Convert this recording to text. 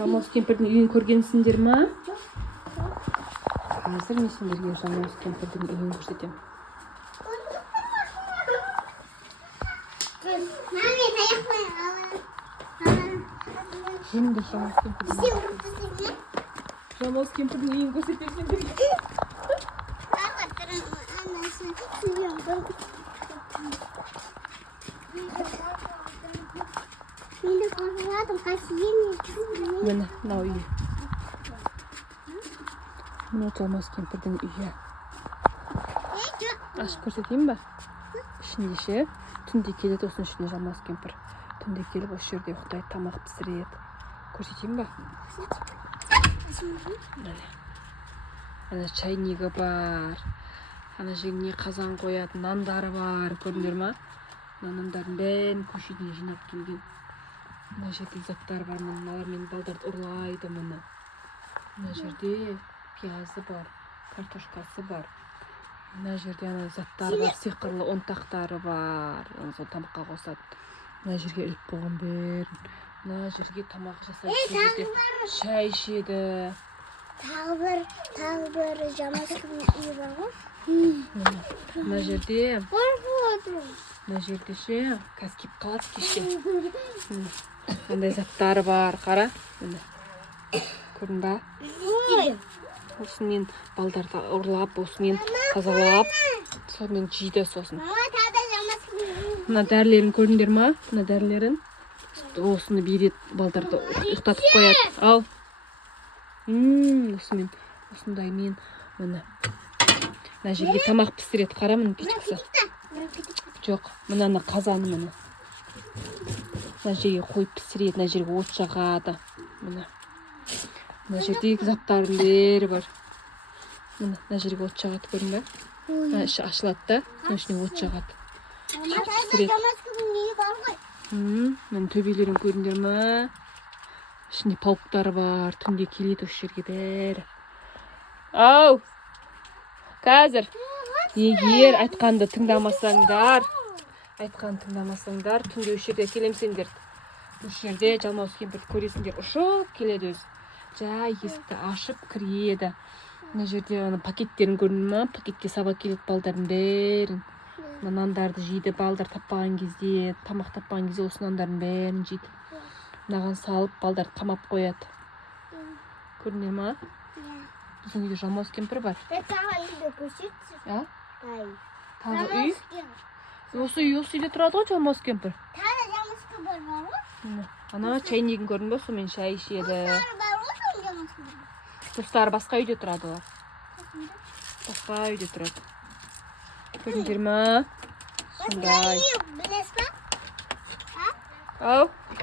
Жалмауыз кемпірдің үйін көргенсіңдер ма? Қазір мен сендерге Жалмауыз кемпірдің үйін көрсетемін. Şimdi Жалмауыз кемпірдің үйін көрсетемін сендерге. Міне, мынау үйі. Міне Жалмауыз кемпірдің үйі. Ашып көрсетейін ба? Ішінде ше, түнде келеді осының ішіне Жалмауыз кемпір. Түнде келіп осы жерде ұйықтайды, тамақ пісіреді. Көрсетейін ба? Ана чайнигі бар. Ана жеріне қазан қояды, нандары бар. Көрдіңдер ма? Нандардың бәрін көшеден жинап келген. Мына жерде заттар бар, мыналармен балдарды ұрлайды мұны. Мына жерде пиязы бар, картошкасы бар. Мына жерде ана заттар бар, сиқырлы ұнтақтары бар. Оны сол тамаққа қосады. Мына жерге іліп қойған бәрін. Мына жерге тамақ жасайды, жерде шай ішеді. Тағы бір Жалмауыз кемпірдің үйі бар ғой. Мына жерде ше, қазір кеп қалады кешке. Мындай заттары бар, қара. Көрдің ба? Осымен балдарды ұрлап, осымен тазалап, сонымен жейді сосын. Мына дәрілерін көрдіңдер ма? Мына дәрілерін. Осыны береді, балдарды ұйықтатып қояды. Ал. Осымен, осындай мен, мына жерге тамақ пісіреді, қара мына печкасы. Жоқ, мынаны қазаны мына. Мына жерге қойып пісіреді, мына жерге от жағады. Мына жерде заттардың бәрі бар. Мына жерге от жағады, көрдің бе? Іші ашылады да, соның ішіне от жағады. Мына төбелерін көрдіңдер ма? Ішінде пауықтары бар, түнде келеді осы жерге бәрі. Ау! Қазір егер айтқанды тыңдамасаңдар, түнде осы жерде келемсеңдер. Осы жерде Жалмауыз кемпірді көресіңдер, ұшып келеді өзі. Жай есікті ашып кіреді. Мына жерде пакеттерін көрдің ма? Пакетке саба келеді балдардың бәрін. Нандарды жейді, балдар таппаған кезде, тамақ таппаған кезде осы нандардың бәрін жейді. Мынаған салып, балдарды қамап қояды. Көрдіңдер ма? Біздің үйде Жалмауыз кемпір бар. Тағы үйді көрсетші. Тағы үй? Осы үйде тұрады ғой Жалмауыз кемпір. Тағы Жалмауыз кемпір бар ғой. Ана чайнигін көрдің ба? Сонымен шай ішеді. Достары басқа үйде тұрады олар. Басқа үйде тұрады. Көрдіңдер ма? Сондай. Білесіз ба? Ау.